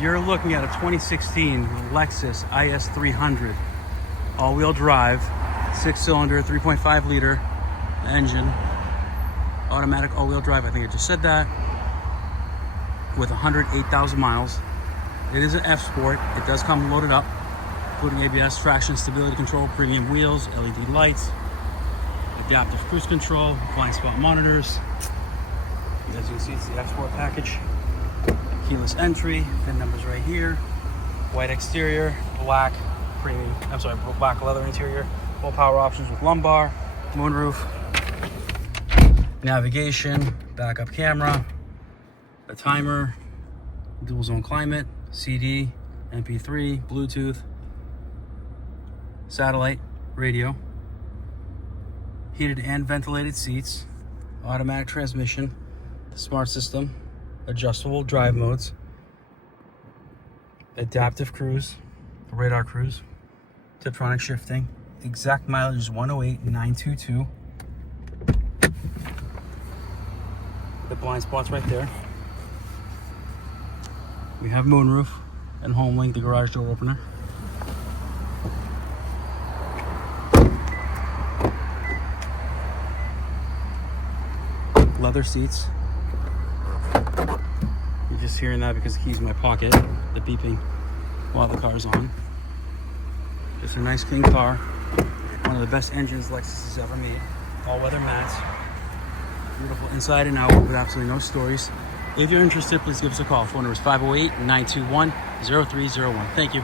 You're looking at a 2016 Lexus IS 300, all-wheel drive, 6-cylinder, 3.5 liter engine, automatic all-wheel drive. I think I just said that. With 108,000 miles. It is an F-Sport. It does come loaded up, including ABS, traction, stability control, premium wheels, LED lights, adaptive cruise control, blind spot monitors. As you can see, it's the F-Sport package. Keyless entry, VIN numbers right here. White exterior, black black leather interior. Full power options with lumbar, moonroof, navigation, backup camera, a timer, dual zone climate, CD, MP3, Bluetooth, satellite, radio, heated and ventilated seats, automatic transmission, smart system, adjustable drive modes, adaptive cruise, radar cruise, Tiptronic shifting. Exact mileage is 108,922. The blind spot's right there. We have moonroof and HomeLink, the garage door opener. Leather seats. You're just hearing that because the key's in my pocket, the beeping while the car's on. Just a nice clean car. One of the best engines Lexus has ever made. All-weather mats. Beautiful inside and out with absolutely no stories. If you're interested, please give us a call. Phone number is 508-921-0301. Thank you.